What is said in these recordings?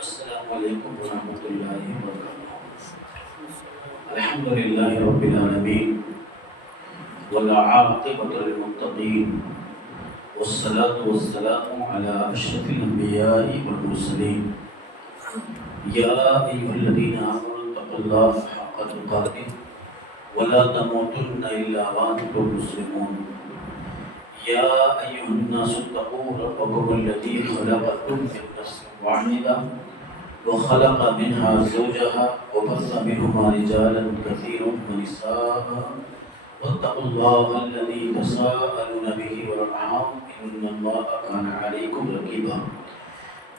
السلام علیکم ورحمۃ اللہ وبرکاتہ۔ الحمد للہ رب العالمین والعاقبۃ للمتقین والصلاة والسلام علی اشرف الانبیاء والمرسلین یا ایھا الذین آمنوا اتقوا اللہ حق تقاته ولا تموتن الا وانتم مسلمون یا ایھا الناس اتقوا ربکم الذی خلقکم من نفس واحدہ وخلق منها زوجها وبث منهما رجالا كثيرا ونساء واتقوا الله الذي تساءلون به والارحام ان الله كان عليكم رقيبا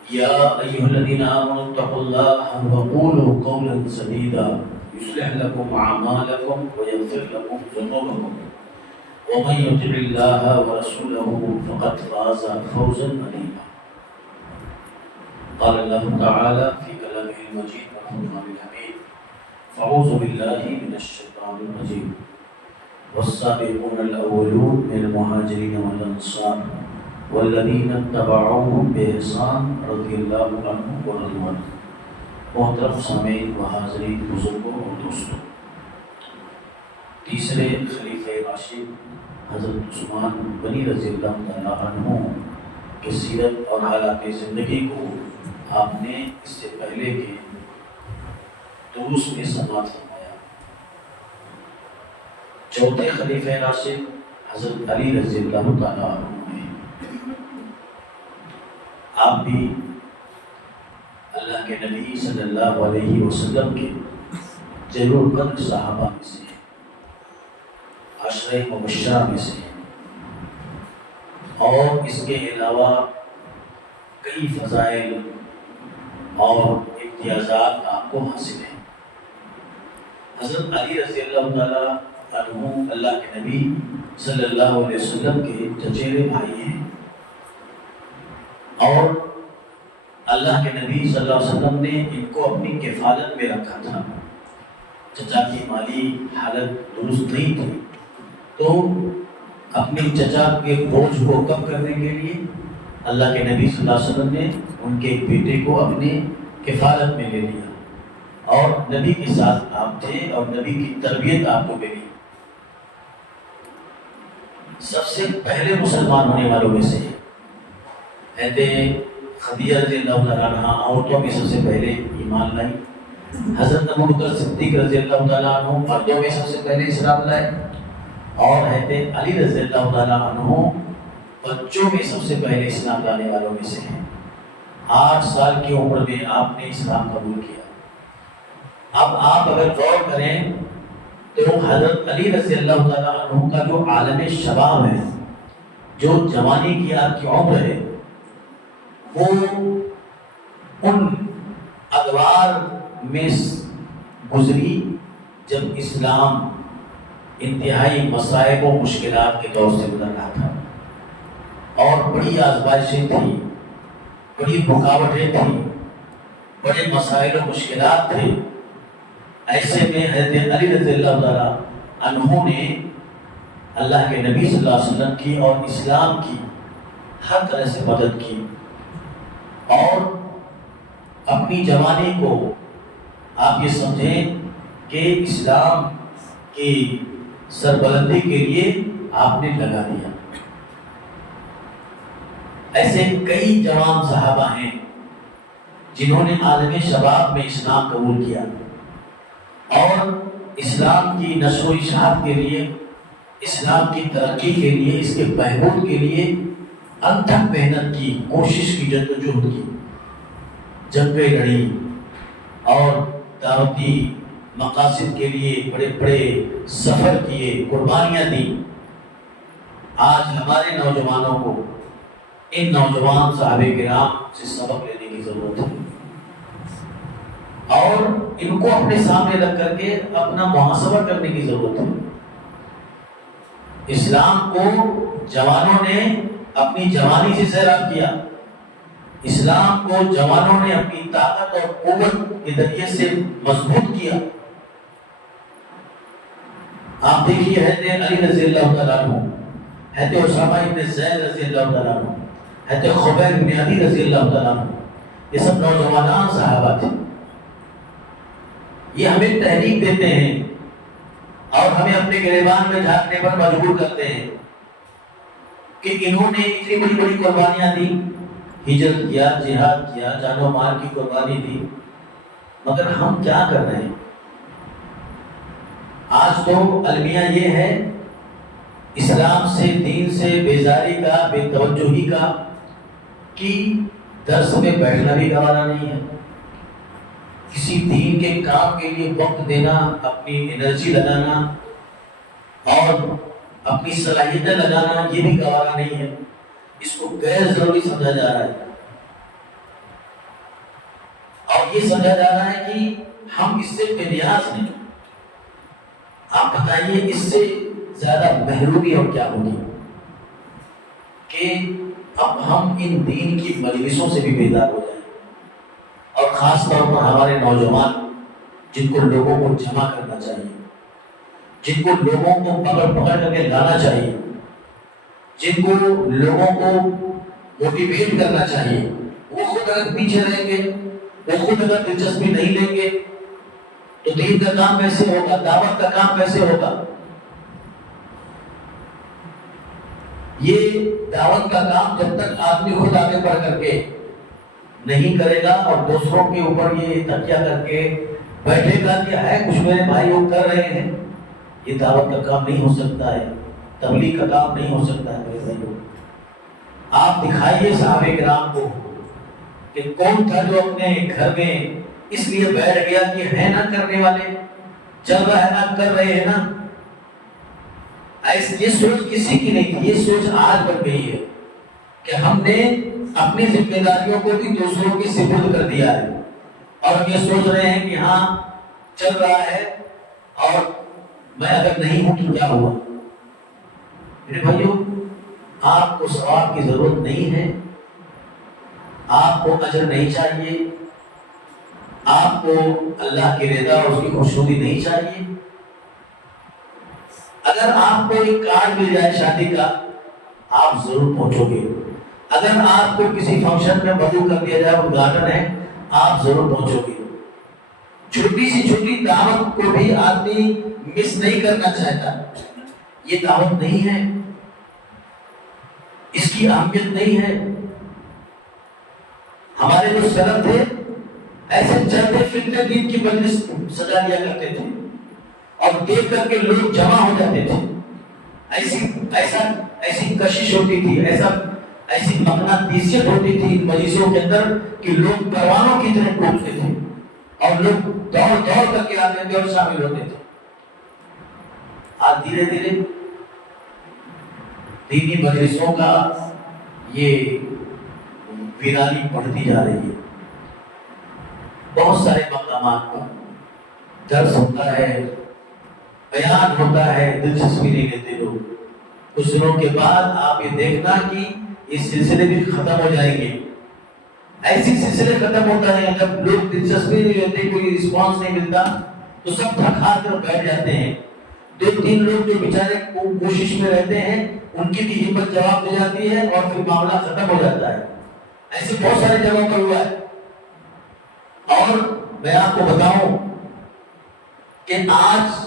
يا ايها الذين امنوا اتقوا الله وقولوا قولا سديدا يصلح لكم اعمالكم ويغفر لكم ذنوبكم ومن يطع الله ورسوله فقد فاز فوزا عظيما قال الله تعالى في كلامه المجيد والفرقان الحميد فأعوذ بالله من الشيطان الرجيم والسابقون الأولون من المهاجرين والأنصار والذين اتبعوهم بإحسان رضي الله عنهم ورضوا عنه۔ محترم سامعین و حاضرین بزرگوں اور دوستوں، تیسرے خلیفہ راشد حضرت عثمان غنی رضی اللہ تعالیٰ عنہ کی سیرت اور حالات زندگی کو آپ نے اس سے پہلے کے دروس میں سماعت فرمایا۔ چوتھے خلیفہ راشد حضرت علی رضی اللہ تعالیٰ عنہ ہیں۔ آپ بھی اللہ کے نبی صلی اللہ علیہ وسلم کے جلیل القدر صحابہ میں سے ہیں، عشرہ مبشرہ میں سے ہیں، اور اس کے علاوہ کئی فضائل اور امتیازات آپ کو حاصل ہیں۔ حضرت علی رضی اللہ تعالیٰ عنہ اللہ کے نبی صلی اللہ علیہ وسلم کے چچیرے بھائی ہیں، اور اللہ کے نبی صلی اللہ علیہ وسلم نے ان کو اپنی کفالت میں رکھا تھا۔ چچا کی مالی حالت درست نہیں تھی، تو اپنے چچا کے بوجھ کو کم کرنے کے لیے اللہ کے نبی صلی اللہ علیہ وسلم نے ان کے ایک بیٹے کو اپنے کفالت میں لے لیا، اور نبی کے ساتھ آپ تھے اور نبی کی تربیت آپ کو ملی۔ سب سے پہلے مسلمان ہونے والوں میں سے حضرت خدیجہ رضی اللہ تعالیٰ عنہ عورتوں میں سب سے پہلے ایمان لائی، حضرت ابوبکر صدیق رضی اللہ تعالیٰ عنہ مردوں میں سب سے پہلے اسلام لائے، اور حضرت علی رضی اللہ تعالیٰ عنہ بچوں میں سب سے پہلے اسلام لانے والوں میں سے ہیں۔ 8 سال کی عمر میں آپ نے اسلام قبول کیا۔ اب آپ اگر غور کریں تو حضرت علی رضی اللہ تعالیٰ عنہ کا جو عالم شباب ہے، جو جوانی کی آپ کی عمر ہے، وہ ان ادوار میں گزری جب اسلام انتہائی مصائب و مشکلات کے دور سے گزر رہا تھا، اور بڑی آزمائشیں تھیں، بڑی رکاوٹیں تھیں، بڑے مسائل و مشکلات تھے۔ ایسے میں حضرت علی رضی اللہ تعالیٰ عنہ نے اللہ کے نبی صلی اللہ علیہ وسلم کی اور اسلام کی ہر طرح سے مدد کی، اور اپنی جوانی کو آپ یہ سمجھیں کہ اسلام کی سربلندی کے لیے آپ نے لگا دیا۔ ایسے کئی جوان صحابہ ہیں جنہوں نے عالم شباب میں اسلام قبول کیا، اور اسلام کی نشر و اشاعت کے لیے، اسلام کی ترقی کے لیے، اس کے بہبود کے لیے انتھک محنت کی، کوشش کی، جدوجہد کی، جنگیں لڑی، اور دعوتی مقاصد کے لیے بڑے بڑے سفر کیے، قربانیاں دی۔ آج ہمارے نوجوانوں کو ان نوجوان صحابہ کرام سے سبق لینے کی ضرورت ہے، اور ان کو اپنے سامنے رکھ کر کے اپنا محاسبہ کرنے کی ضرورت ہے۔ اسلام کو جوانوں نے اپنی جوانی سے سیراب کیا، اسلام کو جوانوں نے اپنی طاقت اور قوت کے ذریعے سے مضبوط کیا۔ آپ دیکھیے حضرت علی رضی اللہ تعالیٰ عنہ، حضرت اسامہ بن زید رضی اللہ تعالیٰ عنہ، حضرت خبیب بن عدی رضی اللہ تعالیٰ عنہ، یہ سب نوجوانان صحابہ تھے. یہ ہمیں تحریک دیتے ہیں اور ہمیں اپنے گریبان میں جھانکنے پر مجبور کرتے ہیں کہ انہوں نے اتنی بڑی بڑی قربانیاں دی، ہجرت کیا، جہاد کیا، جان و مال کی قربانی دی، مگر ہم کیا کر رہے ہیں؟ آج تو المیہ یہ ہے اسلام سے، دین سے بیزاری کا، بے توجہی کا، کہ درس میں بیٹھنا بھی گوارا نہیں ہے، کسی دین کے کام کے لیے وقت دینا، اپنی انرجی لگانا اور اپنی صلاحیتیں لگانا یہ بھی گوارا نہیں ہے. اس کو غیر ضروری سمجھا جا رہا ہے اور یہ سمجھا جا رہا ہے کہ ہم اس سے بے نیاز نہیں. آپ بتائیے اس سے زیادہ محرومی اور کیا ہوگی کہ اب ہم ان دین کی مجلسوں سے بھی بیدار ہو جائیں، اور خاص طور پر ہمارے نوجوان جن کو لوگوں کو جمع کرنا چاہیے، جن کو لوگوں کو پکڑ پکڑ کر کے لانا چاہیے، جن کو لوگوں کو موٹیویٹ کرنا چاہیے، وہ خود اگر پیچھے رہیں گے، وہ خود اگر دلچسپی نہیں لیں گے تو دین کا کام کیسے ہوگا؟ دعوت کا کام کیسے ہوگا؟ یہ دعوت کا کام جب تک آدمی خود آگے بڑھ کر کے نہیں کرے گا اور دوسروں کے اوپر یہ تکیہ کر کے بیٹھے گا کہ ہے کچھ میرے بھائی لوگ کر رہے ہیں، یہ دعوت کا کام نہیں ہو سکتا ہے، تبلیغ کا کام نہیں ہو سکتا ہے. میرے بھائیوں، آپ دکھائیے صحابہ کرام کو کہ کون تھا جو اپنے گھر میں اس لیے بیٹھ گیا کہ ہے نا کرنے والے، چل رہا ہے نا، کر رہے ہیں نا. یہ سوچ کسی کی نہیں تھی، یہ سوچ آج بن گئی ہے کہ ہم نے اپنی ذمہ داریوں کو بھی دوسروں کے سپرد کر دیا ہے اور ہم یہ سوچ رہے ہیں کہ ہاں چل رہا ہے اور میں اگر نہیں ہوں تو کیا ہوا. میرے بھائیوں، آپ کو ثواب کی ضرورت نہیں ہے، آپ کو اجر نہیں چاہیے، آپ کو اللہ کی رضا اور اس کی خوشنودی نہیں چاہیے. اگر آپ کو ایک کارڈ مل جائے شادی کا، آپ ضرور پہنچو گے. اگر آپ کو کسی فنکشن میں مدعو کر دیا جائے، ادھارن ہے، آپ ضرور پہنچو گے. چھوٹی سی چھوٹی دعوت کو بھی آدمی مس نہیں کرنا چاہتا. یہ دعوت نہیں ہے، اس کی اہمیت نہیں ہے. ہمارے جو سلف تھے ایسے چلتے پھرتے دین کی مجلس سجا لیا کرتے تھے اور دیکھ کر کے لوگ جمع ہو جاتے تھے. ایسی کشش ہوتی تھی، ایسی مقناطیسیت ہوتی تھی ان مجلسوں کے اندر کہ لوگ پروانوں کی طرح ٹوٹتے تھے اور لوگ دوڑ دوڑ کر کے آتے تھے اور شامل ہوتے تھے. آج دھیرے دھیرے دینی مجلسوں کا یہ ویرانی بڑھتی جا رہی ہے. بہت سارے مقامات پر درس ہوتا ہے، بیان ہوتا ہے، دلچسپی نہیں لیتے لوگ. کچھ دنوں کے بعد آپ یہ دیکھنا کہ یہ سلسلے بھی ختم ہو جائیں گے. ایسی سلسلے ختم ہوتا ہے جب لوگ دلچسپی نہیں لیتے، کوئی رسپانس نہیں ملتا تو سب تھک ہار کر بیٹھ جاتے ہیں. 2-3 لوگ جو بیچارے کوشش میں رہتے ہیں ان کی بھی ہمت جواب دے جاتی ہے اور پھر معاملہ ختم ہو جاتا ہے. ایسے بہت سارے جگہوں پر ہوا ہے. اور میں آپ کو بتاؤں کہ آج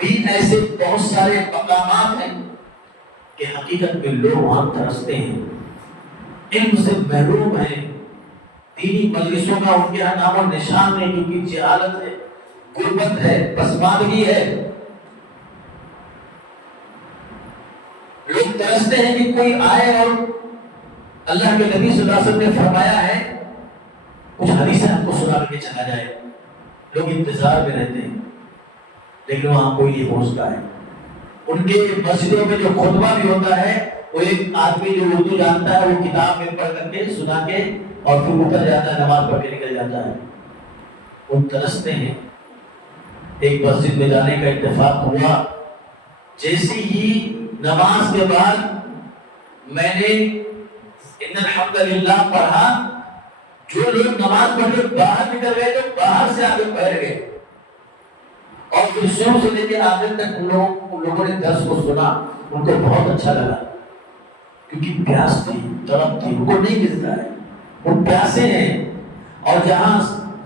بھی ایسے بہت سارے مقامات ہیں کہ حقیقت میں لوگ وہاں ترستے ہیں، علم سے محروم ہیں، دینی مجلسوں کا ان کے یہاں نام و نشان نہیں، کیونکہ جہالت ہے، غربت ہے، پسماندگی ہے. لوگ ترستے ہیں کہ کوئی آئے اور اللہ کے نبی صلی اللہ علیہ وسلم نے فرمایا ہے، کچھ حدیثیں ہم کو سنا کر کے چلا جائے. لوگ انتظار میں رہتے ہیں لیکن وہاں کوئی نہیں پہنچتا ہے. ان کے مسجدوں میں جو خطبہ بھی ہوتا ہے وہ ایک آدمی جو اردو جانتا ہے وہ کتاب میں پڑھ کر کے سنا کے اور پھر اتر جاتا ہے، نماز پڑھ کے نکل جاتا ہے. وہ ترستے ہیں. ایک مسجد میں جانے کا اتفاق ہوا، جیسی ہی نماز کے بعد میں نے ان الحمد للہ پڑھا، جو لوگ نماز پڑھ کے باہر نکل گئے تو باہر سے آگے بیٹھ گئے اور پھر شروع سے لے کے آخر تک ان لوگوں نے درس کو سنا. ان کو بہت اچھا لگا کیونکہ پیاس تھی، طلب تھی، ان کو نہیں ملتا ہے. وہ پیاسے ہیں اور جہاں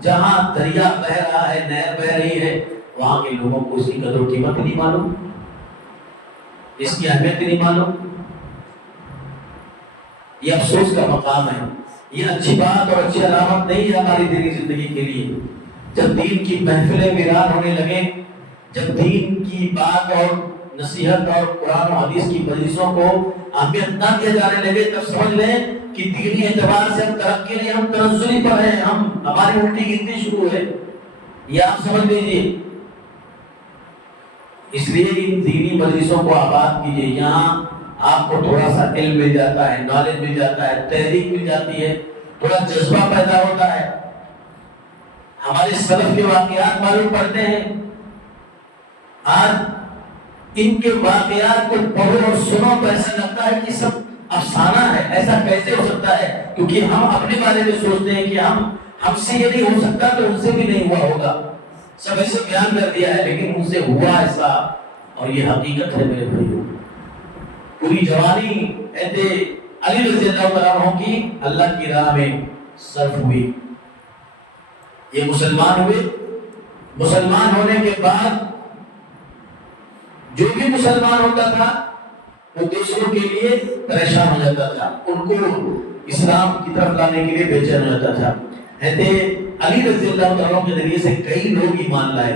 جہاں دریا بہ رہا ہے، نہر بہ رہی ہے، وہاں کے لوگوں کو اس کی قدر و قیمت نہیں معلوم، اس کی اہمیت نہیں معلوم۔ یہ افسوس کا مقام ہے، یہ اچھی بات اور اچھی علامت نہیں ہے ہماری دینی زندگی کے لیے۔ جب دین کی محفلیں ویران ہونے لگے، جب دین کی بات اور نصیحت اور قرآن و حدیث کی مجلسوں کو اہمیت نہ دیا جانے لگے، تب سمجھ لیں کہ دینی اعتبار سے ہم ترقی نہیں، ہم تنزلی پر ہیں، ہماری الٹی گنتی شروع ہے، یہ آپ سمجھ لیجیے۔ اس لیے ان دینی مجلسوں کو آباد کیجیے، یہاں آپ کو تھوڑا سا علم مل جاتا ہے، نالج مل جاتا ہے، تحریک مل جاتی ہے، تھوڑا جذبہ پیدا ہوتا ہے، ہمارے سلف کے واقعات معلوم پڑتے ہیں۔ آج ان کے واقعات کو پڑھو اور سنو تو ایسا لگتا ہے کہ سب افسانہ ہے، ایسا کیسے ہو سکتا ہے؟ کیونکہ ہم اپنے بارے میں سوچتے ہیں کہ ہم سے یہ نہیں ہو سکتا تو ان سے بھی نہیں ہوا ہوگا، سب ایسے بیان کر دیا ہے، لیکن ان سے ہوا ایسا، اور یہ حقیقت ہے میرے بھائیوں۔ پوری جوانی ایسے علی رضی اللہ عنہ کی اللہ کی راہ میں صرف ہوئی، یہ مسلمان ہوئے، مسلمان ہونے کے بعد جو بھی مسلمان ہوتا تھا وہ دوسروں کے لیے پریشان ہو جاتا تھا، ان کو اسلام کی طرف لانے کے لیے بے چین ہو جاتا تھا۔ حضرت علی رضی اللہ عنہ کے ذریعے سے کئی لوگ ایمان لائے۔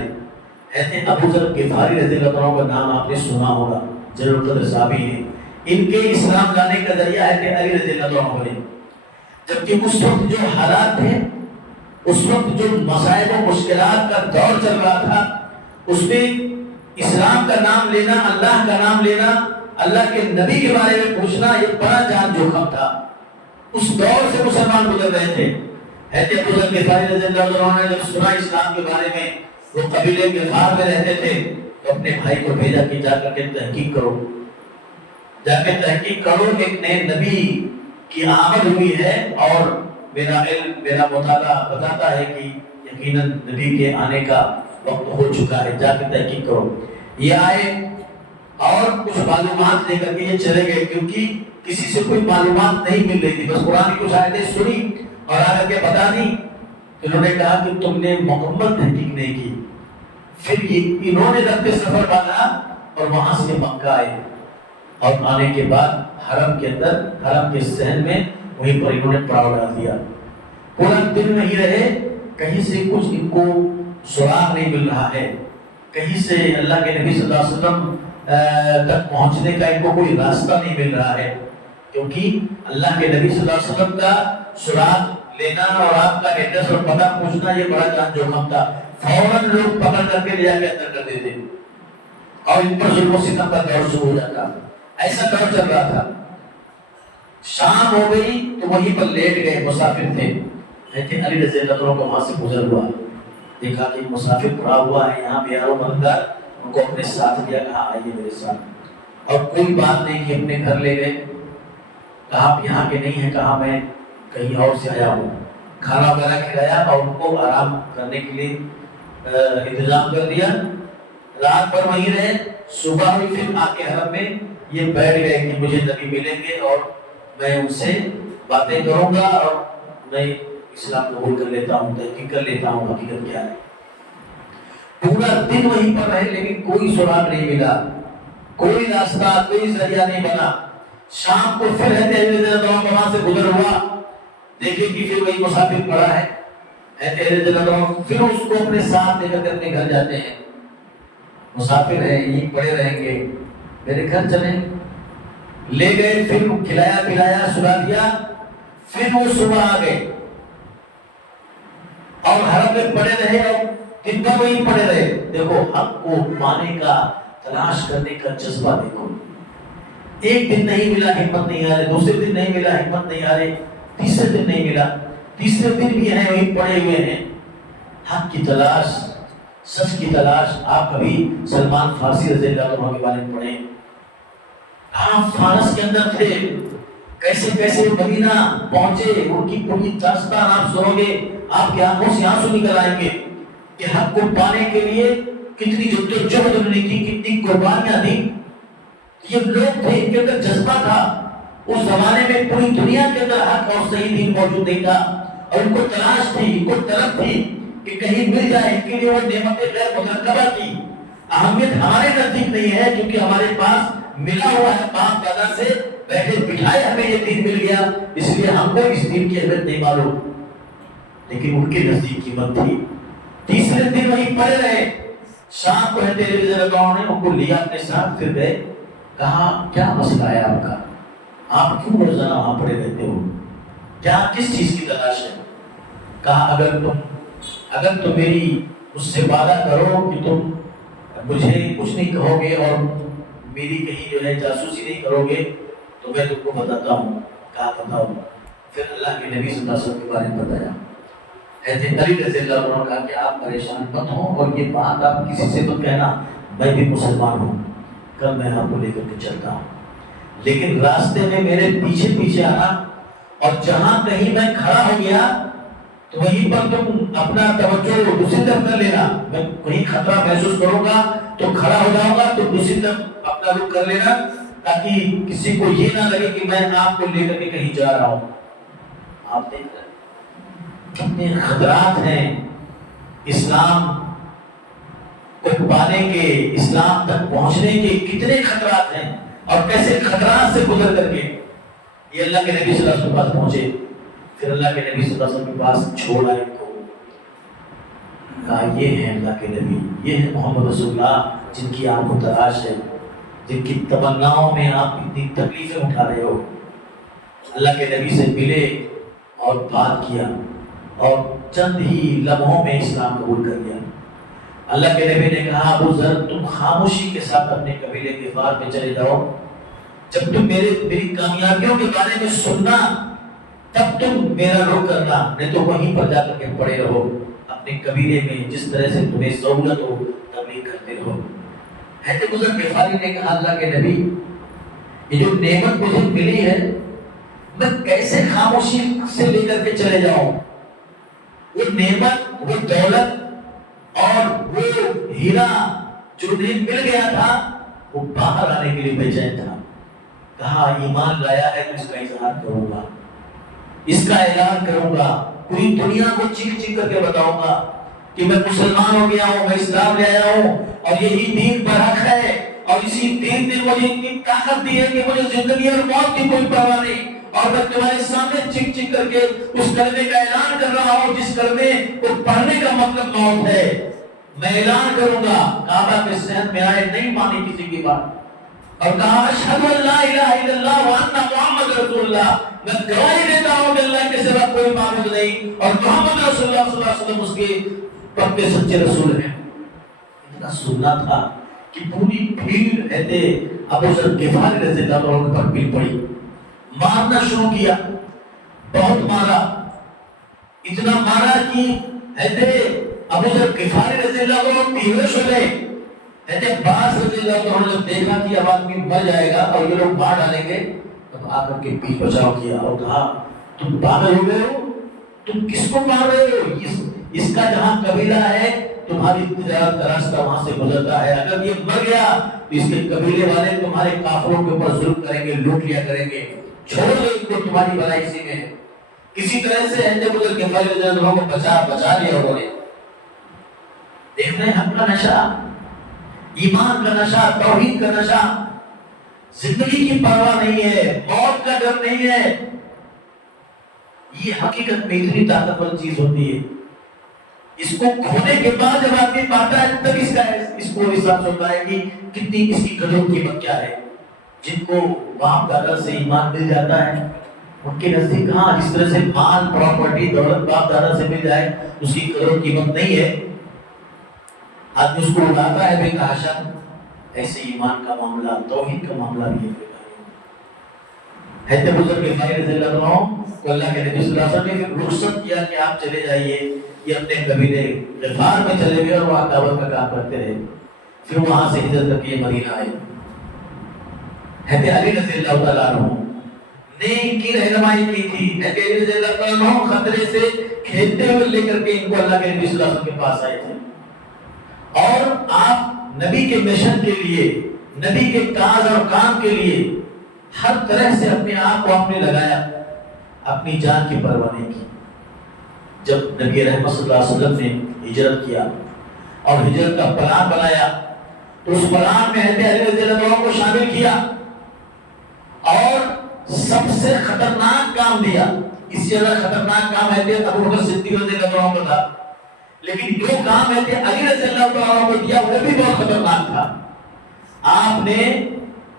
حضرت ابو ذر غفاری رضی اللہ عنہ کا نام آپ نے سنا ہوگا، جلیل القدر صحابی ہیں، ان کے اسلام لانے کا ذریعہ حضرت علی رضی اللہ عنہ نے، جبکہ اس وقت جو حالات تھے، اس وقت جو مصائب و مشکلات کا دور چل رہا تھا، اس میں اسلام کا نام لینا، اللہ کا نام لینا، اللہ کے نبی کے بارے میں پوچھنا، یہ بڑا جان جوخم تھا۔ اس دور سے مسلمان گزر رہے تھے۔ حضرت ابو ذر غفاری رضی اللہ عنہ نے جب سنا اسلام کے بارے میں، وہ قبیلے غفار میں رہتے تھے، تو اپنے بھائی کو بھیجا کہ جا کر کے تحقیق کرو، جا کے تحقیق کرو، ایک نئے نبی کی آمد ہوئی ہے، اور میرا علم، میرا مطالعہ بتاتا ہے کہ یقیناً نبی کے آنے کا وقت ہو چکا ہے، جا کے تحقیق کرو۔ یہ آئے اور کچھ معلومات لے کر کے یہ چلے گئے، کیونکہ کسی سے کوئی معلومات نہیں مل رہی تھی، بس قرآن کی کچھ آیتیں سنی اور آ کر کے بتا دی۔ انہوں نے کہا کہ تم نے مکمل تحقیق نہیں کی۔ پھر انہوں نے رب سفر ڈالا اور وہاں سے مکہ آئے، اور آنے کے بعد حرم کے اندر، حرم کے صحن میں وہیں پر انہوں نے پڑاؤ ڈال دیا۔ پورا دن نہیں رہے، کہیں سے کچھ ان کو سراغ نہیں مل رہا ہے، کہیں سے اللہ کے نبی صلی اللہ علیہ وسلم تک پہنچنے کا ان کو کوئی راستہ نہیں مل رہا ہے، کیونکہ اللہ کے نبی صلی اللہ علیہ وسلم کا سراغ لینا اور آپ کا ایڈریس اور پتہ پوچھنا یہ بڑا جان جوخم تھا۔ فوراً لوگ پکڑ کر کے لے جا کے اندر کر دیتے اور ان پر ظلم و ستم کا دور شروع ہو جاتا، ایسا دور چل رہا تھا۔ شام ہو گئی تو وہیں پر لیٹ گئے، مسافر تھے۔ لیکن علی رضی اللہ عنہ کو وہاں سے گزر ہوا، دیکھا کہ مسافر پڑا ہوا ہے یہاں پہ، یارو مددگار، ان کو اپنے ساتھ لیا، کہا آئیے میرے ساتھ، اور کوئی بات نہیں کہ اپنے گھر لے گئے۔ کہا آپ یہاں کے نہیں ہیں، کہا میں کہیں اور سے آیا ہوں۔ کھانا وغیرہ کھلایا اور ان کو آرام کرنے کے لیے انتظام کر دیا، رات بھر وہیں رہے۔ صبح ہوئی پھر آ کے حرم میں یہ بیٹھ گئے کہ مجھے نبی ملیں گے اور میں ان سے باتیں کروں گا اور میں اسلام قبول کر لیتا ہوں، تحقیق کر لیتا ہوں حقیقت کیا ہے۔ پورا دن وہیں پر رہے لیکن کوئی سراغ نہیں ملا، کوئی راستہ، کوئی ذریعہ نہیں بنا۔ شام کو پھر وہاں سے گزر ہوا، دیکھیں کہ پھر وہی مسافر پڑا ہے، پھر اس کو اپنے ساتھ لے کر کے اپنے گھر جاتے ہیں۔ مسافر ہے، یہیں پڑے رہیں گے، میرے گھر چلیں۔ لے گئے، پھر کھلایا پلایا، سلا دیا، پھر وہ صبح آ گئے اور حرم میں پڑے رہے اور دن بھر وہیں پڑے رہے۔ دیکھو حق کو پانے کا، تلاش کرنے کا جذبہ دیکھو۔ ایک دن نہیں ملا، ہمت نہیں آ رہی، دوسرے دن نہیں ملا، ہمت نہیں آ رہی، تیسرے دن نہیں ملا، تیسرے دن بھی ہیں وہیں پڑے ہوئے ہیں۔ حق کی تلاش، سچ کی تلاش۔ آپ کبھی سلمان فارسی رضی اللہ عنہ کے بارے میں پڑھیں، آپ فارس کے اندر تھے، کیسے کیسے مدینہ پہنچے، ان کی پوری داستان آپ سنو گے، آپ کی آنکھوں سے آنسو نکل آئیں گے کہ حق کو پانے کے لیے کتنی جدوجہد انہوں نے کی، کتنی قربانیاں دی۔ یہ لوگ تھے، ان کے اندر جذبہ تھا۔ اس زمانے میں پوری دنیا کے اندر حق اور صحیح دین موجود نہیں تھا، اور ان کو تلاش تھی، ان کو طلب تھی کہ کہیں مل جائے، ان کے لیے وہ نعمت غیر مرکبہ کی اہمیت ہمارے نزدیک نہیں ہے، کیونکہ ہمارے پاس ملا ہوا ہے باپ دادا سے بیٹھے بٹھائے ہمیں یہ دین مل گیا، اس لیے ہم کو اس دین کی اہمیت نہیں معلوم، لیکن ان کے نزدیک قیمت تھی۔ تیسرے دن وہیں پڑے رہے، شام کو ٹیلی ویژن لگاؤ نے ان کو لیا اپنے ساتھ، پھر گئے، کہا کیا مسئلہ ہے آپ کا، آپ کیوں روزانہ وہاں پڑے رہتے ہو، کیا کس چیز کی تلاش ہے؟ کہا اگر تم میری مجھ سے وعدہ کرو کہ تم مجھے کچھ نہیں کہو گے اور میری کہیں جو ہے جاسوسی نہیں کرو گے تو میں تم کو بتاتا ہوں۔ کہا بتاؤ۔ پھر اللہ کے نبی صلی اللہ علیہ وسلم کے بارے میں بتایا۔ حضرت علی رضی اللہ عنہ نے کہا کہ آپ پریشان مت ہوں اور یہ بات آپ کسی سے مت کہنا، میں بھی مسلمان ہوں، کل میں آپ کو لے کر کے چلتا ہوں، لیکن راستے میں میرے پیچھے پیچھے آنا اور جہاں کہیں میں کھڑا ہو گیا تو وہیں پر تم اپنا توجہ دوسری طرف کر لینا، میں کہیں خطرہ محسوس کروں گا تو کھڑا ہو جاؤں گا تو دوسری طرف اپنا رخ کر لینا، تاکہ کسی کو یہ نہ لگے کہ میں آپ کو لے کر کے کہیں جا رہا ہوں۔ آپ دیکھ رہے کتنے خطرات ہیں اسلام کو پانے کے، اسلام تک پہنچنے کے کتنے خطرات ہیں، اور کیسے خطرات سے گزر کر کے یہ اللہ کے نبی صلی اللہ علیہ وسلم کے پاس پہنچے۔ پھر اللہ کے نبی صلی اللہ علیہ وسلم کے پاس چھوڑا ان کو، کہا یہ ہے اللہ کے نبی، یہ ہے محمد رسول اللہ، جن کی آپ کو تلاش ہے، جن کی تمناؤں میں آپ اتنی تکلیفیں اٹھا رہے ہو۔ اللہ کے نبی سے ملے اور بات کیا اور چند ہی لمحوں میں اسلام قبول کر لیا۔ اللہ کے نبی نے کہا ابو ذر تم خاموشی کے ساتھ اپنے قبیلے غفار میں چلے جاؤ، جب تم میری کامیابیوں کے بارے میں سننا تب تم میرا رخ کرنا، نہیں تو وہیں پر جا کر کے پڑے رہو اپنے قبیلے میں، جس طرح سے تمہیں سہولت ہو تبلیغ کرتے رہو۔ حضرت ابو ذر غفاری نے کہا اللہ کے نبی یہ جو نعمت مجھے ملی ہے میں کیسے خاموشی سے لے کر کے چلے جاؤں؟ وہ نعمت، وہ دولت اور وہ ہیرا جو مجھے مل گیا تھا وہ باہر آنے کے لیے بے چین تھا۔ کہا ایمان لایا ہے تو اس کا اظہار کروں گا، اس کا اعلان کروں گا، پوری دنیا کو چیخ چیخ کر کے بتاؤں گا کہ میں مسلمان ہو گیا ہوں، میں اسلام لے آیا ہوں اور یہی دین برحق ہے، اور اسی دین نے مجھے اتنی طاقت دی ہے کہ مجھے زندگی اور موت کی کوئی پرواہ نہیں، اور میں تمہارے سامنے چیخ چیخ کر کے اس کلمے کا اعلان کر رہا ہوں جس کلمے کو پڑھنے کا مطلب موت ہے۔ میں اعلان کروں گا، کعبہ کے صحن میں آئے، نہیں مانی کسی کی بات، اور کہا اشہد ان لا الہ الا اللہ وان محمد رسول اللہ، میں گواہی دیتا ہوں کہ اللہ کے سوا کوئی معبود نہیں اور محمد رسول اللہ صلی اللہ علیہ وسلم اس کے پکے سچے رسول ہیں۔ اتنا سننا تھا کہ پوری بھیڑ کہتے ابو ذر غفاری رضی اللہ عنہ پر پھر پڑی، مارنا شروع کیا، بہت مارا، اتنا مارا کہ کہتے ابو ذر غفاری رضی اللہ عنہ بے ہوش ہو گئے۔ کہتے عباس رضی اللہ عنہ نے دیکھا کہ اب آدمی مر جائے گا اور یہ لوگ مار ڈالیں گے، تب آ کر کے پیچھے بچاؤ کیا اور کہا تم پاگل ہو گئے ہو، تم کس کو مار رہے ہو؟ اس کا جہاں قبیلہ ہے تمہاری تجارت کا راستہ وہاں سے گزرتا ہے، اگر یہ مر گیا تو اس کے قبیلے والے تمہارے کافروں کے اوپر ظلم کریں گے، لوٹ لیا کریں گے، چھوڑ دو ان کو، تمہاری بھلائی اسی میں ہے۔ کسی طرح سے حضرت ابو ذر غفاری رضی اللہ عنہ کو بچا لیا انہوں نے۔ دیکھ رہے ہیں حق کا نشہ، ایمان کا نشہ، توحید کا نشہ، زندگی کی پرواہ نہیں ہے، موت کا ڈر نہیں ہے۔ یہ حقیقت میں اتنی طاقتور چیز ہوتی ہے، اس کو کھونے کے بعد جب آدمی پاتا ہے تب اس کو احساس ہوتا ہے کہ کتنی اس کی قدر قیمت کیا ہے۔ جن کو باپ دادا سے ایمان مل جاتا ہے ان کے نزدیک کہاں اس طرح سے مال، پراپرٹی، دولت باپ دادا سے مل جائے اس کی قدر قیمت نہیں ہے، آدمی اس کو اڑاتا ہے بے تحاشا۔ ایسے ایمان کا معاملہ، توحید کا معاملہ بھی ہے۔ حضرت ابو ذر غفاری رضی اللہ عنہ کو اللہ کے نبی صلی اللہ علیہ وسلم نے رخصت کیا کہ آپ چلے جائیے، یہ اپنے قبیلے غفار میں چلے گئے اور وہاں دعوت کا کام کرتے رہے۔ پھر وہاں سے ہجرت کر کے مدینہ آئے۔ حضرت علی رضی اللہ تعالیٰ عنہ نے ان کی رہنمائی کی تھی۔ حضرت علی رضی اللہ تعالیٰ عنہ خطرے سے کھیلتے ہوئے لے کر کے ان کو اللہ کے نبی صلی اللہ علیہ وسلم کے پاس آئے تھے، اور آپ نبی کے مشن کے لیے، نبی کے کاج اور کام کے لیے ہر طرح سے اپنے آپ کو آپ نے لگایا، اپنی جان کی پرواہ نہیں کی۔ جب نبی رحمت صلی اللہ علیہ وسلم نے ہجرت کیا اور ہجرت کا پلان بنایا تو اس پلان میں حضرت علی رضی اللہ عنہ کو شامل کیا اور سب سے خطرناک کام دیا. اس سے زیادہ خطرناک کام حضرت ابو بکر صدیق رضی اللہ عنہ کو تھا، لیکن جو کام حضرت علی رضی اللہ عنہ کو دیا وہ بھی بہت خطرناک تھا. آپ نے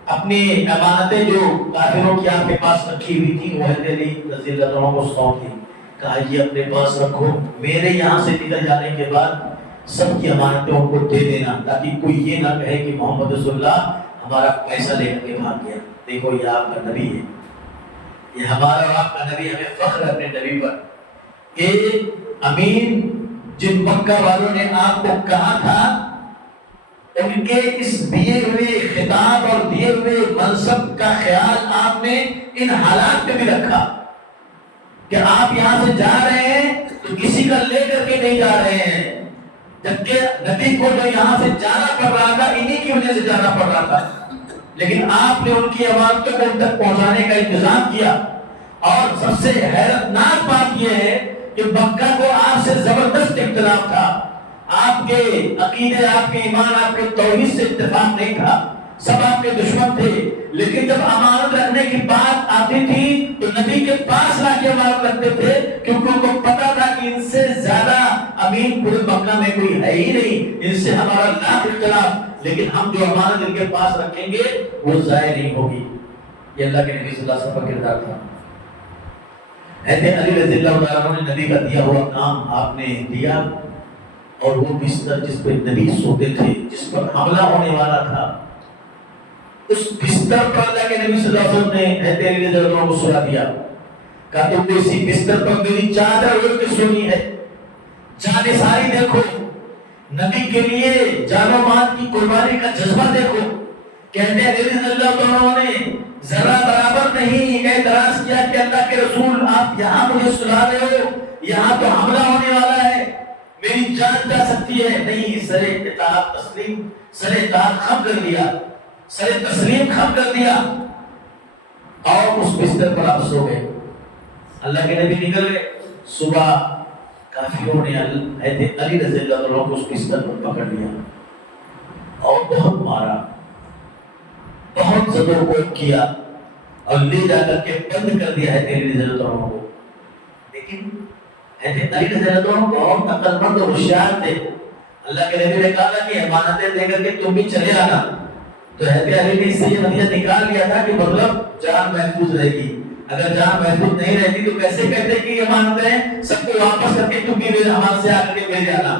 اپنی امانتیں جو کافروں کی آپ کے پاس رکھی ہوئی تھی وہ حضرت علی رضی اللہ عنہ کو سونپ دی. کہا یہ اپنے پاس رکھو، میرے یہاں سے نکل جانے کے بعد سب کی امانتیں ان کو دے دینا، تاکہ کوئی یہ نہ کہے کہ محمد رسول اللہ ہمارا پیسہ لے کر کے بھاگ گیا. دیکھو یہ آپ کا نبی ہے، یہ ہمارا اور آپ کا نبی، ہمیں فخر ہے اپنے نبی پر. ایک امین جن مکہ والوں نے آپ کو کہا تھا، ان کے اس دیے ہوئے خطاب اور دیے ہوئے منصب کا خیال آپ نے ان حالات میں بھی رکھا کہ آپ یہاں سے جا رہے ہیں تو کسی کا لے کر کے نہیں جا رہے ہیں، جبکہ نبی کو جو یہاں سے جانا پڑ رہا تھا انہی کی وجہ سے جانا پڑ رہا تھا، لیکن آپ نے ان کی امانتوں کو ان تک پہنچانے کا انتظام کیا. اور سب سے حیرت ناک بات یہ ہے کہ مکہ کو آپ سے زبردست اختلاف تھا، آپ کے عقیدے، آپ کے ایمان، آپ کے توحید سے اتفاق نہیں تھا، سب آپ کے دشمن تھے، لیکن جب امانت رکھنے کی بات آتی تھی تو نبی کے پاس لا کے امانت رکھتے تھے، کیونکہ ان کو پتا تھا کہ ان سے زیادہ امین پورے مکہ میں کوئی ہے ہی نہیں، ان سے ہمارا لاکھ اختلاف، لیکن ہم جو امانت ان کے پاس رکھیں گے وہ ضائع نہیں ہوگی. یہ اللہ کے نبی صلی اللہ علیہ وسلم کا کردار تھا. حضرت علی رضی اللہ عنہ نے نبی کا دیا ہوا کام آپ نے دیا، اور وہ بستر جس پہ نبی سوتے تھے، جس پر حملہ ہونے والا تھا، اس بستر پر اللہ کے نبی صلی اللہ علیہ وسلم نے حضرت علی رضی اللہ عنہ کو سلا دیا. کہا تم اسی بستر پر میری چادر اوڑھ کے سونی ہے. جانثاری دیکھو، نبی کے لیے جان و مال کی قربانی کا جذبہ دیکھو. کہتے ہیں علی رضی اللہ عنہ نے ذرا برابر نہیں اعتراض کیا کہ اللہ کے رسول آپ یہاں مجھے سلا رہے ہو، یہاں تو حملہ ہونے والا ہے، میری جان جا سکتی ہے. نہیں، سر اطاعت تسلیم، سر اطاعت خم کر دیا، سر تسلیم خم کر دیا اور اس بستر پر آپ سو گئے. اللہ کے نبی نکل گئے. صبح کافروں نے حضرت علی رضی اللہ عنہ کو اس بستر پر پکڑ لیا اور بہت مارا، بہت زدو کو کیا اور لے جا کر کے بند کر دیا ہے علی رضی اللہ عنہ کو. لیکن حضرت علی رضی اللہ عنہ بہت عقل مند اور ہوشیار تھے. اللہ کے نبی نے کہا کہ امانتیں دے کر کے تم بھی چلے آنا، تو حضرت علی نے اس سے یہ نتیجہ نکال لیا تھا کہ مطلب جان محفوظ رہے گی. اگر جان محفوظ نہیں رہتی تو کیسے کہتے کہ یہ امانتیں سب کو واپس کر کے تم بھی میرے ہمارے سے آ کر کے لے جانا.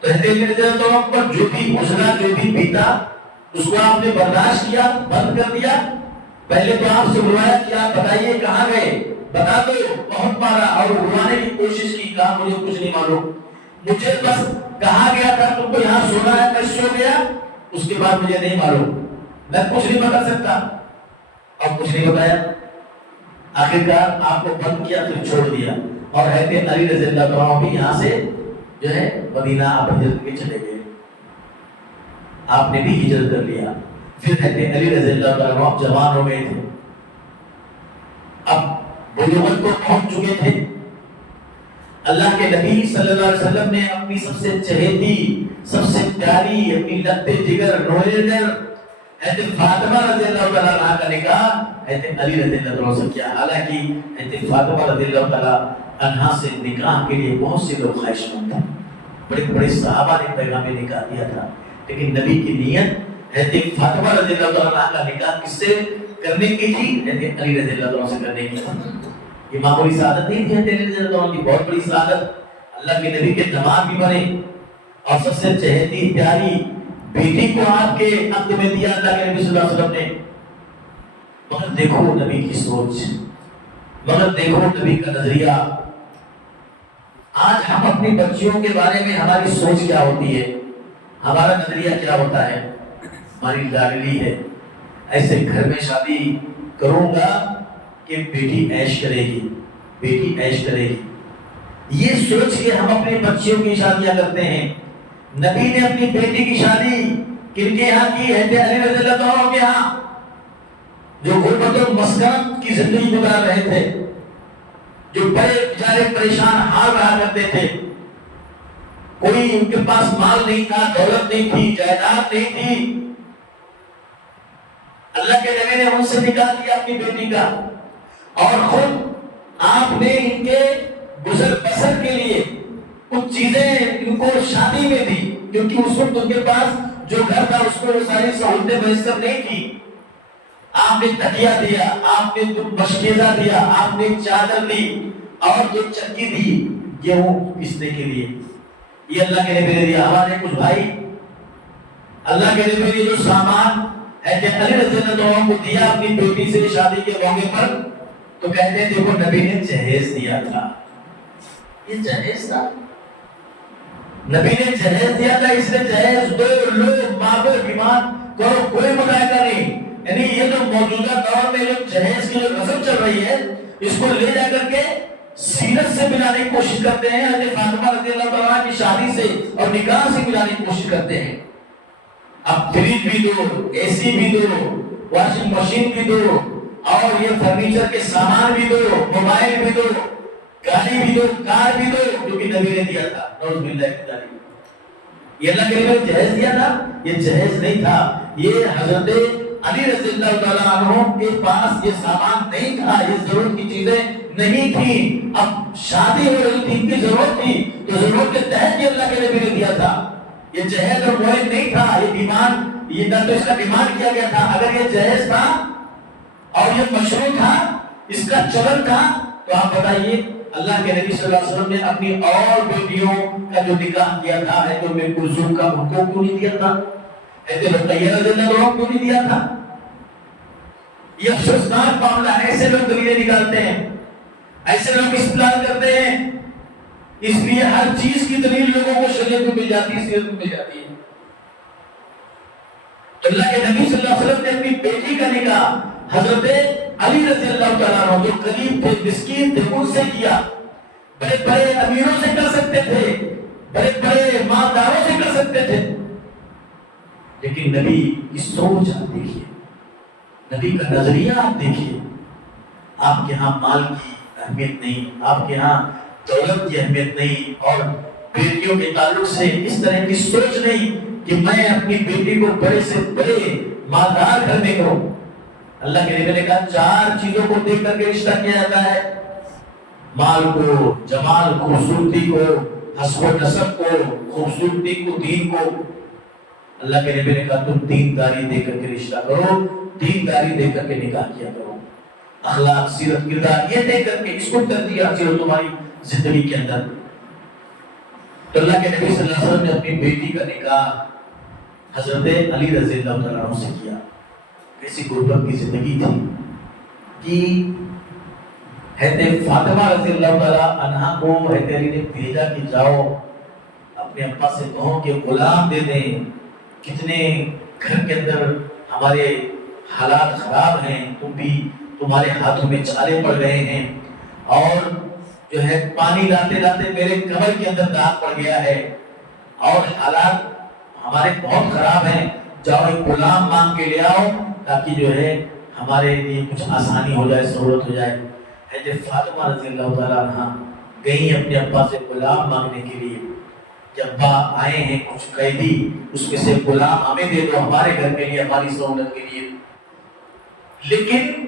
تو حضرت علی رضی اللہ عنہ پر جو بھی گزرا، جو بھی بیتا، اس کو آپ نے برداشت کیا، بند کر دیا. پہلے تو آپ سے بلایا کہ آپ بتائیے کہاں گئے، بتا دو. بہت مارا اور بلانے کی کوشش کی، کہا مجھے کچھ نہیں معلوم، مجھے بس کہا گیا تھا تم کو یہاں سونا ہے، میں سو گیا، اس کے بعد مجھے نہیں معلوم، میں کچھ نہیں بتا سکتا. اور کچھ نہیں بتایا. آخرکار آپ کو بند کیا پھر چھوڑ دیا. اور حضرت علی رضی اللہ عنہ بھی یہاں سے جو ہے مدینہ آپ ہجرت کے چلے گئے، آپ نے بھی ہجرت کر لیا. پھر حضرت علی رضی اللہ عنہ اب جوان ہو گئے تھے، اب بلوغت کو پہنچ چکے تھے. اللہ کے نبی صلی اللہ علیہ وسلم نے اپنی سب سے چہیتی، سب سے پیاری، اپنی لگتے جگر روئے در حضرت فاطمہ رضی اللہ تعالیٰ عنہ کا نکاح حضرت علی رضی اللہ عنہ سے کیا. حالانکہ حضرت فاطمہ رضی اللہ تعالیٰ عنہ سے نکاح کے لیے بہت سے لوگ خواہش مند تھے، بڑے بڑے صحابہ نے پیغام نکاح دیا تھا، لیکن نبی کی نیت حضرت فاطمہ رضی اللہ تعالیٰ عنہ کا نکاح کس سے کرنے کی تھی؟ حضرت علی رضی اللہ عنہ سے کرنے کی تھی. یہ معمولی سعادت نہیں تھی حضرت علی رضی اللہ عنہ کی، بہت بڑی سعادت. اللہ کے نبی کے داماد بھی بنے اور سب سے چہیتی پیاری بیٹی کو آپ کے عقد میں دیا اللہ کے نبی صلی اللہ علیہ وسلم نے. مگر دیکھو نبی کی سوچ، مگر دیکھو نبی کا نظریہ. آج ہم اپنی بچیوں کے بارے میں ہماری سوچ کیا ہوتی ہے، ہمارا نظریہ کیا ہوتا ہے؟ ہماری لاڈلی ہے، ایسے گھر میں شادی کروں گا کہ بیٹی عیش کرے گی، بیٹی عیش کرے گی. یہ سوچ کے ہم اپنی بچیوں کی شادیاں کرتے ہیں. نبی نے اپنی بیٹی کی شادی کن کے یہاں کی؟ حضرت علی رضی اللہ عنہ کے یہاں، جو غربت و مسکن کی زندگی گزار رہے تھے. جو بڑے بیچارے پریشان حال رہا کرتے تھے، کوئی ان کے پاس مال نہیں تھا، دولت نہیں تھی، جائیداد نہیں تھی، اللہ کے نبی نے ان سے نکال دیا اپنی بیٹی کا، اور خود آپ نے ان کے گزر بسر کے لیے کچھ چیزیں ان کو شادی میں دی، کیونکہ اس وقت ان کے پاس جو گھر تھا اس میں وہ ساری سہولتیں میسر نہیں تھی۔ آپ نے تکیہ دیا، آپ نے مشکیزہ دیا، آپ نے چادر دی اور جو چکی دی گیہوں پیسنے کے لیے، یہ اللہ کے نبی نے دیا۔ ہمارے کچھ بھائی اللہ کے نبی نے جو سامان حضرت علی رضی اللہ عنہ کو دیا اپنی بیٹی سے شادی کے موقع پر، تو کہتے ہیں دیکھو نبی نے جہیز دیا تھا۔ یہ جہیز تھا، نبی نے جہیز دیا تھا، اس نے جہیز دو، لو، مانگو، ڈیمانڈ کرو، کوئی مقاعدہ نہیں۔ یعنی یہ جو موجودہ دور میں جو جہیز کی جو رسم چل رہی ہے، اس کو لے جا کر کے سیرت سے ملانے کی کوشش کرتے ہیں، حضرت فاطمہ رضی اللہ عنہا کی شادی سے اور نکاح سے ملانے کی کوشش کرتے ہیں۔ اب فریج بھی دو، اے سی بھی دو، واشنگ مشین بھی دو، اور یہ فرنیچر کے سامان بھی دو، موبائل بھی دو، گاڑی بھی دو، کار بھی دو، جو کہ نبی نے دیا تھا۔ نعوذ باللہ من ذالک۔ یہ اللہ کے نبی نے جہیز دیا تھا، یہ جہیز نہیں تھا، یہ حضرت علی رضی اللہ تعالیٰ عنہ کے پاس یہ سامان نہیں تھا، یہ ضرورت کی چیزیں نہیں تھی۔ اب شادی ہو رہی تھی، ان کی ضرورت تھی، تو ضرورت کے تحت یہ اللہ کے نبی نے دیا تھا۔ یہ جہیز اور موہر نہیں تھا، یہ ڈیمانڈ، یہ نہ تو اس کا ڈیمانڈ کیا گیا تھا۔ اگر یہ جہیز تھا اور یہ مشروع تھا، اس کا چلن تھا، تو آپ بتائیے اللہ کے نبی صلی اللہ علیہ وسلم نے اپنی اور بیٹیوں کا جو نکاح کیا تھا، ہے تو میں کلثوم کا ان کو کیوں نہیں دیا تھا؟ رقیہ رضی اللہ عنہا کیوں نہیں دیا تھا؟ یہ افسوسناک معاملہ ہے۔ ایسے لوگ دلیلیں نکالتے ہیں، ایسے لوگ استدلال کرتے ہیں، اس لیے ہر چیز کی دلیل لوگوں کو شریعت میں مل جاتی ہے، سیرت میں مل جاتی ہے۔ اللہ کے نبی صلی اللہ علیہ وسلم نے اپنی بیٹی کا نکاح حضرت علی رضی اللہ تعالیٰ عنہ جو قریب تھے، مسکین تھے، ان سے کیا۔ بڑے بڑے امیروں سے کر سکتے تھے، بڑے بڑے مالداروں سے کر سکتے تھے، لیکن نبی کی سوچ آپ دیکھیے، نبی کا نظریہ آپ دیکھیے۔ آپ کے ہاں مال کی اہمیت نہیں، آپ کے ہاں دولت کی اہمیت نہیں، اور بیٹیوں کے تعلق سے اس طرح کی سوچ نہیں کہ میں اپنی بیٹی کو بڑے سے بڑے مالدار گھر میں کروں۔ اللہ کے نبی نے کہا 4 چیزوں کو دیکھ کر کے رشتہ کیا جاتا ہے، مال کو، جمال، خوبصورتی کو، حسب و نسب کو، خوبصورتی کو، دین کو۔ اللہ کے نبی نے کہا تم دینداری دے کر کے رشتہ کرو، دینداری دے کر کے نکاح کیا کرو، اخلاق، سیرت، کردار یہ دے کر کے اس کو ترجیح حاصل ہو تمہاری زندگی کے اندر۔ تو اللہ کے نبی صلی اللہ علیہ وسلم نے اپنی بیٹی کا نکاح حضرت علی رضی اللہ تعالیٰ عنہ سے کیا۔ ایسی غربت کی زندگی تھی کہ حضرت فاطمہ رضی اللہ تعالیٰ عنہا کو حضرت علی نے بھیجا کہ جاؤ اپنے ابا سے کہو کہ غلام دے دیں، کتنے گھر کے اندر ہمارے حالات خراب ہیں، تمہارے ہاتھوں میں چالے پڑ گئے ہیں، اور جو ہے پانی لاتے لاتے میرے کمر کے اندر داغ پڑ گیا ہے، اور حالات ہمارے بہت خراب ہیں، جاؤ ایک غلام مانگ کے لے آؤ تاکہ جو ہے ہمارے لیے کچھ آسانی ہو جائے، سہولت ہو جائے۔ حضرت فاطمہ رضی اللہ تعالیٰ عنہ گئی اپنے ابا سے غلام مانگنے کے لیے کہ ابا آئے ہیں کچھ قیدی، اس میں سے غلام ہمیں دے دو ہمارے گھر کے لیے، ہماری سہولت کے لیے۔ لیکن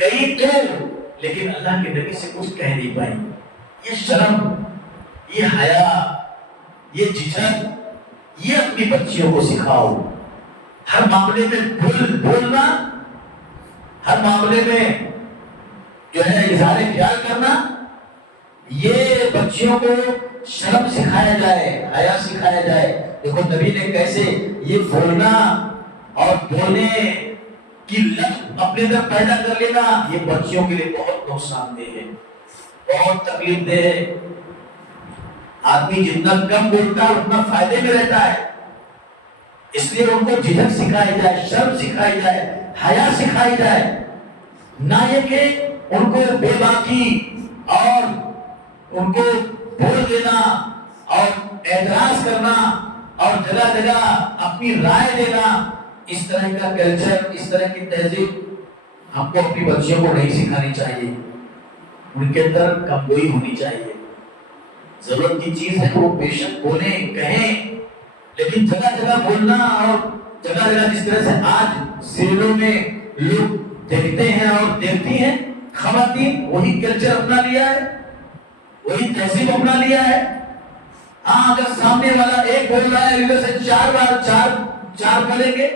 گئی تو لیکن اللہ کے نبی سے کچھ کہہ نہیں پائی۔ یہ شرم، یہ حیا، یہ جھجک، یہ اپنی بچیوں کو سکھاؤ۔ ہر معاملے میں بولنا، ہر معاملے میں جو ہے اظہار خیال کرنا، یہ بچیوں کو شرم سکھایا جائے، حیا سکھایا جائے۔ دیکھو نبی نے کیسے یہ بولنا اور بولنے کی لت اپنے اندر پیدا کر لینا، یہ بچیوں کے لیے بہت نقصان دہ ہے، بہت تکلیف دہ ہے۔ آدمی جتنا کم بولتا ہے اتنا فائدے میں رہتا ہے، اس لیے ان کو جھجک سکھائی جائے، شرم سکھائی جائے، حیا سکھائی جائے، نہ یہ کہ ان کو بے باکی اور ان کو بول دینا اور اعتراض کرنا اور جگہ جگہ اپنی رائے دینا۔ اس طرح کا کلچر، اس طرح کی تہذیب ہم کو اپنی بچیوں کو نہیں سکھانی چاہیے۔ ان کے اندر کمگوئی ہونی چاہیے. ضرورت کی چیز ہے وہ بے شک بولیں کہیں، لیکن جگہ جگہ بولنا اور جگہ جگہ جس طرح سے آج سیریلوں میں لوگ دیکھتے ہیں اور دیکھتی ہیں خواتین، وہی کلچر اپنا لیا ہے، وہی تہذیب اپنا لیا ہے. ہاں اگر سامنے والا ایک بول رہا ہے ادھر سے چار بولیں گے،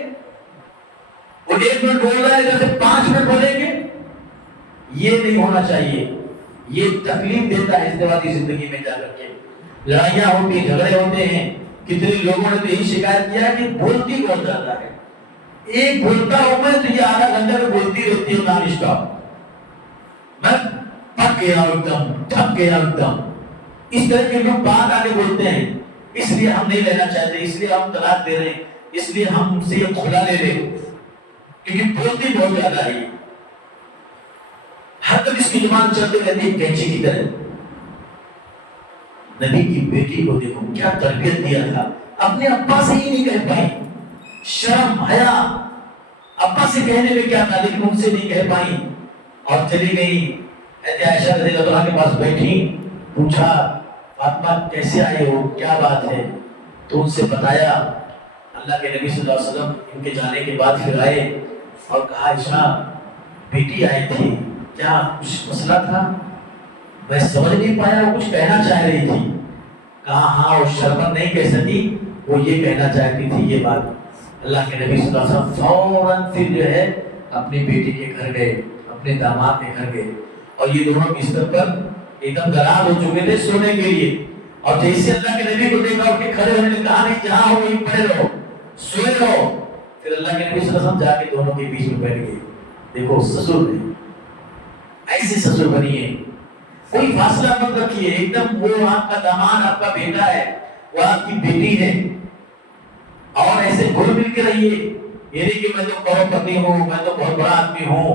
وہ 1 منٹ بول رہا ہے ادھر سے 5 منٹ بولیں گے. یہ نہیں ہونا چاہیے. یہ تکلیف دیتا ہے ازدواجی زندگی میں جا کر کے. لڑائیاں ہوتی ہیں، جھگڑے ہوتے ہیں. کتنے لوگوں نے تو یہی شکایت کیا کہ بولتی بہت زیادہ ہے. ایک بولتا ہوں میں تو یہ آدھا گھنٹہ میں بولتی رہتی ہے نان اسٹاپ. میں پک گیا ایک دم، تھک گیا ایک دم. اس طرح کے لوگ بات آگے بولتے ہیں. اس لیے ہم نہیں لینا چاہتے، اس لیے ہم طلاق دے رہے ہیں، اس لیے ہم ان سے یہ کھلا لے رہے ہیں، کیونکہ بولتی بہت زیادہ ہے. ہر طرح اس کی زبان چلتے رہتی ہے کینچی کی طرح. نبی کی بیٹی کو دیکھو کیا تربیت دیا تھا. اپنے ابا سے ہی نہیں کہہ پائی، شرم حیا ابا سے کہنے میں کیا تھا، لیکن ان سے نہیں کہہ پائی اور چلی گئی. عائشہ رضی اللہ عنہا کے پاس بیٹھی، پوچھا فاطمہ کیسے آئے ہو، کیا بات ہے؟ تو ان سے بتایا. اللہ کے نبی صلی اللہ علیہ وسلم ان کے جانے کے بعد پھر آئے اور کہا عائشہ بیٹی آئی تھی، کیا کچھ مسئلہ تھا؟ میں سمجھ نہیں پایا، وہ کچھ کہنا چاہ رہی تھی. کہا ہاں وہ شرمن نہیں کہہ سکی، وہ یہ کہنا چاہتی تھی یہ بات. اللہ کے نبی صلی اللہ علیہ وسلم فوراً پھر جو ہے اپنی بیٹی کے گھر گئے، اپنے داماد کے گھر گئے، اور یہ دونوں بستر پر ایک دم گرام ہو چکے تھے سونے کے لیے. اور جیسے اللہ کے نبی کو دیکھا اٹھ کے کھڑے ہونے نے کہا نہیں جہاں ہو وہیں پڑے رہو، سوئے رہو. پھر اللہ کے نبی صلی اللہ علیہ وسلم جا کے دونوں کے بیچ میں بیٹھ گئے. دیکھو سسر نے ایسے سسر بنیے، کوئی فاصلہ مت رکھیے. ایک دم وہ آپ کا داماد آپ کا بیٹا ہے، وہ آپ کی بیٹی ہے، اور ایسے گھل مل کے رہیے. یہ نہیں کہ میں تو کروڑ پتی ہوں، میں تو بہت بڑا آدمی ہوں،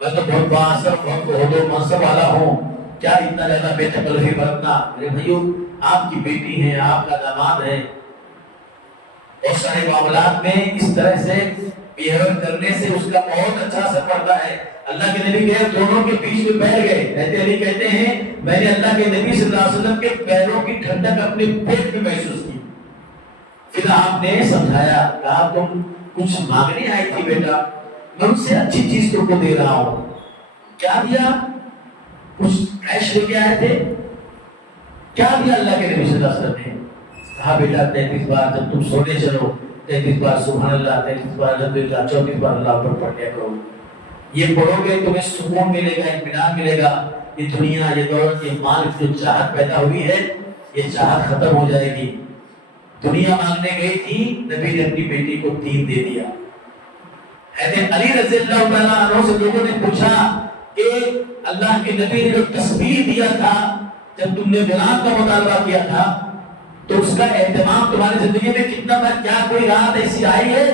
میں تو بہت بااثر بہت عہدہ و منصب والا ہوں، کیا اتنا زیادہ بے تکلفی برتنا. میرے بھائیو آپ کی بیٹی ہے، آپ کا داماد ہے. اور سارے معاملات میں اس طرح سے بیہیو کرنے سے اس کا بہت اچھا اثر پڑتا ہے. اللہ کے نبی گئے دونوں کے بیچ میں بیٹھ گئے. حضرت علی کہتے ہیں میں نے اللہ کے نبی صلی اللہ علیہ وسلم کے پیروں کی ٹھنڈک اپنے پیٹ میں محسوس کی. پھر آپ نے سمجھایا، کہا تم کچھ مانگنے آئی تھی بیٹا، میں ان سے اچھی چیز تم کو دے رہا ہوں. کیا دیا؟ کچھ کیش لے کے آئے تھے؟ کیا دیا اللہ کے نبی صلی اللہ علیہ وسلم نے؟ کہا بیٹا 33 بار جب تم سونے چلو 33 بار سبحان اللہ، 33 بار الحمدللہ، 34 بار اللہ اکبر پڑھ لیا کرو. یہ پڑھو گے تمہیں سکون ملے گا، اطمینان ملے گا. یہ دنیا، یہ دولت، یہ مال جو چاہت پیدا ہوئی ہے، یہ چاہت ختم ہو جائے گی. دنیا مانگنے گئی تھی، نبی نے اپنی بیٹی کو دین دے دیا. حضرت علی رضی اللہ تعالیٰ عنہ سے لوگوں نے پوچھا کہ اللہ کے نبی نے جو تسبیح دیا تھا جب تم نے غلام کا مطالبہ کیا تھا، تو اس کا اہتمام تمہاری زندگی میں کتنا تھا؟ کیا کوئی رات ایسی آئی ہے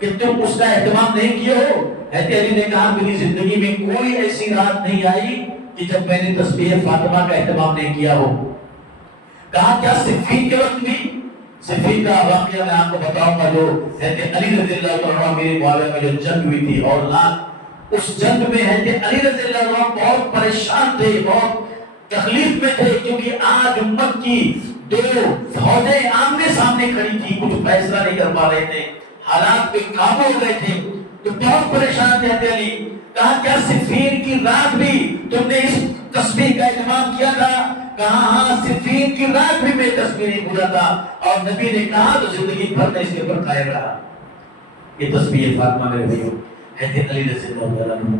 کہ تم اس کا اہتمام نہیں کیے ہو؟ حضرت علی نے کہا میری زندگی میں کوئی ایسی رات نہیں آئی کہ جب میں نے تسبیح فاطمہ کا اہتمام نہیں کیا ہو. کہا کیا صفین کے وقت بھی؟ صفین کا واقعہ میں آپ کو بتاؤں گا، جو حضرت علی رضی اللہ عنہ میرے معاویہ میں جو جنگ ہوئی تھی اور اس جنگ میں حضرت علی رضی اللہ عنہ بہت پریشان تھے، بہت تکلیف میں تھے، کیونکہ آج امت کی دو فوجیں آمنے سامنے کھڑی تھی، کچھ فیصلہ نہیں کر پا رہے تھے، حالات پہ قابو ہو گئے تھے، تو بہت پریشان تھے حضرت علی. کہا کیا صفین کی رات بھی تم نے اس تسبیح کا اہتمام کیا تھا؟ کہا ہاں صفین کی رات بھی میں تسبیح نہیں بھولا تھا. اور نبی نے کہا تو زندگی بھر میں اس کے اوپر قائم رہا. یہ تسبیح فاطمہ میرے بھائیو حضرت علی رضی اللہ عنہ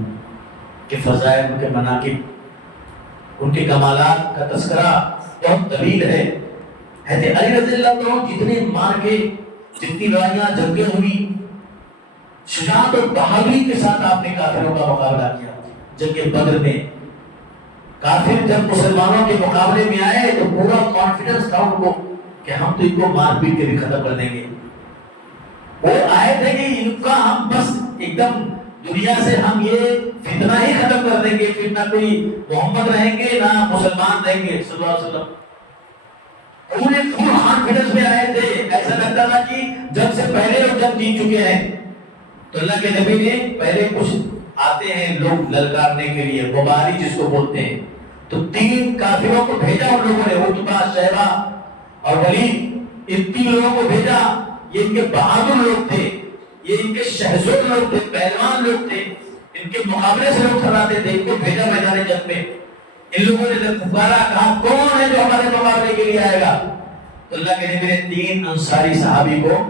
کے فضائل، ان کے مناقب، ان کے کمالات کا تذکرہ بہت طویل ہے. حضرت علی رضی اللہ عنہ جتنے مارکے، جتنی لڑائیاں جنگیں ہوئی، شجاعت اور بہادری کے ساتھ آپ نے کافروں کا مقابلہ کیا. جنگ بدر میں کافر جب مسلمانوں کے مقابلے میں آئے تو پورا کانفیڈنس تھا ان کو کہ ہم تو ان کو مار پیٹ کے بھی ختم کر دیں گے. وہ آئے تھے کہ ان کا ہم بس ایک دم دنیا سے ہم یہ فتنہ ہی ختم کر دیں گے، پھر نہ کوئی محمد رہیں گے نہ مسلمان رہیں گے صلی اللہ علیہ وسلم. پورے فل کانفیڈنس میں آئے تھے، ایسا لگتا تھا کہ جب سے پہلے وہ جنگ جیت چکے ہیں. تو اللہ کے نبی نے پہلے کچھ آتے ہیں لوگ للکارنے کے لیے، مباری جس کو بولتے ہیں، تو 3 کافروں کو بھیجا ان لوگوں نے، عتبہ، شیبہ اور ولید، ان 3 لوگوں کو بھیجا۔ یہ ان کے بہادر لوگ تھے، یہ ان کے شہزور لوگ تھے، پہلوان لوگ تھے، ان کے مقابلے سے لوگ کھڑاتے تھے، ان کو بھیجا میدان جنگ میں۔ ان لوگوں نے جب پکارا، کہا کون ہے جو ہمارے مقابلے کے لیے آئے گا؟ تو اللہ کے نبی نے 3 انصاری صحابی کو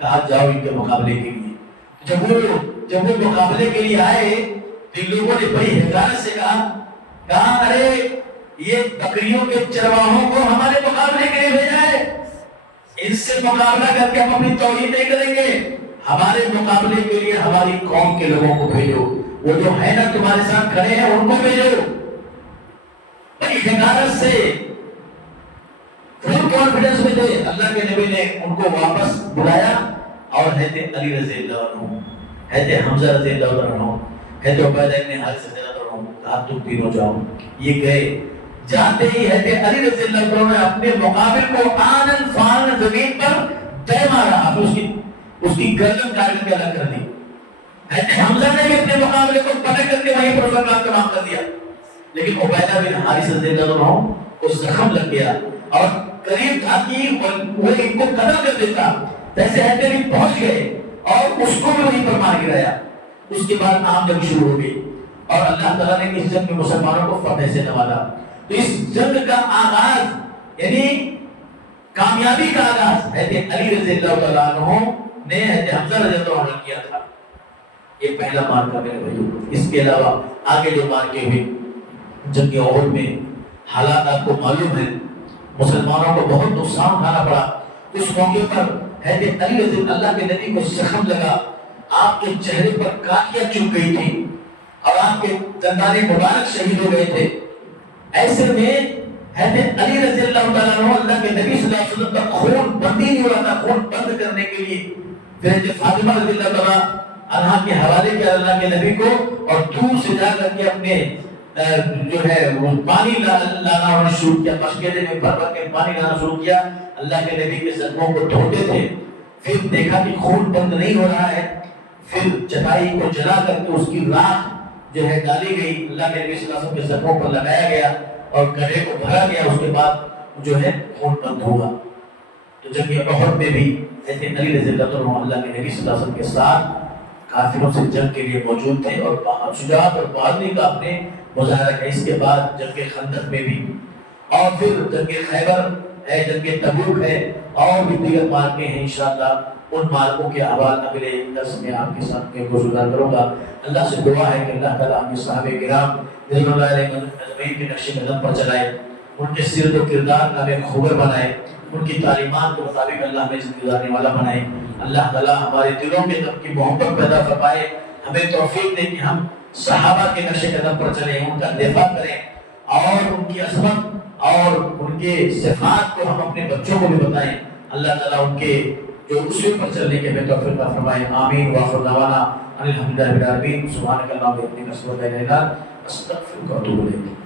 کہا جاؤ ان کے مقابلے کے لیے۔ جب وہ مقابلے کے لیے آئے تو ان لوگوں نے بڑی حقارت سے کہا ارے یہ بکریوں کے چرواہوں کو ہمارے مقابلے کے لیے بھیجا ہے، ان سے مقابلہ کر کے ہم اپنی توہین نہیں کریں گے، ہمارے مقابلے کے لیے ہماری قوم کے لوگوں کو بھیجو، وہ جو ہے نا تمہارے ساتھ کھڑے ہیں ان کو بھیجو۔ بڑی حقارت سے، فل کانفیڈنس میں تھے۔ اللہ کے نبی نے ان کو واپس بلایا اور حضرت علی رضی اللہ عنہ، حضرت حمزہ رضی اللہ عنہ، حضرت عبیدہ بن حارثہ رضی اللہ عنہ، کہا تم تینوں جاؤ۔ یہ گئے، جاتے ہی حضرت علی رضی اللہ عنہ نے اپنے مقابل کو آنن فانن زمین پر دے مارا، اس کی گردن کاٹ کے الگ کر دی۔ حضرت حمزہ نے بھی اپنے مقابلے کو پٹک کر کے وہیں پر اسلام تمام کر دیا، لیکن عبیدہ بن حارثہ رضی اللہ عنہ کو زخم لگ گیا اور قریب تھا کہ وہ ان کو قتل کر دیتا، جیسے حضرت علی پہنچ گئے اور اس کو بھی وہیں پر مار گرایا۔ اس کے بعد عام جنگ شروع ہو گئی اور اللہ تعالیٰ نے اس جنگ میں مسلمانوں کو فتح سے نوازا۔ تو اس جنگ کا آغاز یعنی کامیابی کا آغاز حضرت علی رضی اللہ تعالیٰ عنہ نے حضرت حمزہ رضی اللہ عنہ کیا تھا۔ یہ پہلا مارکا میرے بھائیو۔ اس کے علاوہ آگے جو مارکے ہوئے جنگ احد میں، حالات آپ کو معلوم ہے، مسلمانوں کو بہت نقصان اٹھانا پڑا۔ اس موقع پر حضرت علی رضی اللہ کے نبی کو زخم لگا، آپ کے چہرے پر کاٹیاں چبھ گئی تھی اور آپ کے دندان مبارک شہید ہو گئے تھے۔ ایسے میں حضرت علی رضی اللہ تعالیٰ عنہ، اللہ کے نبی صلی اللہ علیہ وسلم کا خون بند ہی نہیں ہو رہا تھا، خون بند کرنے کے لیے پھر حضرت فاطمہ رضی اللہ تعالیٰ عنہ کے حوالے کیا اللہ کے نبی کو، اور دور سے جا کر کے اپنے جو ہے وہ پانی لانا شروع کیا، مشکلے میں بھر بھر کے پانی لانا شروع کیا، اللہ کے نبی کے زخموں کو دھوتے تھے۔ پھر دیکھا کہ خون بند نہیں ہو رہا ہے، پھر چٹائی کو جلا کر کے اس کی راکھ جو ہے ڈالی گئی، اللہ کے نبی صلی اللہ علیہ وسلم کے زخموں پر لگایا گیا اور گڑھے کو بھرا گیا، اس کے بعد جو ہے خون بند ہوا۔ تو جنگ احد میں بھی حضرت علی رضی اللہ عنہ اللہ کے نبی صلی اللہ علیہ وسلم کے ساتھ کافروں سے جنگ کے لیے موجود تھے اور شجاعت اور بہادری کا اپنے مظاہرہ کیا۔ اس کے بعد جنگ خندق میں بھی، اور پھر جنگ خیبر ہے، جنگ تبوک ہے، اور بھی دیگر مارکے ہیں۔ انشاءاللہ ان مارکوں کے احوال اگلے درس میں آپ کے ساتھ میں گزار کروں گا۔ اللہ سے دعا ہے کہ اللہ تعالیٰ ہمیں صحابہ کرام رضوان اللہ علیہم اجمعین کے نقش قدم پر چلائے، ان کے سیرت و کردار کا ہمیں خبر بنائے، ان کی تعلیمات کے مطابق اللہ ہمیں زندگی گزارنے والا بنائے۔ اللہ تعالیٰ ہمارے دلوں میں ان کی محبت پیدا فرمائے، ہمیں توفیق دے کہ ہم صحابہ کے نقش قدم پر چلیں، ان کا دفاع کریں اور ان کی عظمت اور ان کے صفات کو ہم اپنے بچوں کو بھی بتائیں۔ اللہ تعالیٰ ان کے جو اصول پر چلنے کے ہمیں توفیق عطا فرمائے۔ آمین وآخر دعوانا ان الحمد للہ رب العالمین۔ سبحانک اللہم و بحمدک اشہد ان لا الہ الا انت استغفرک و اتوب الیک۔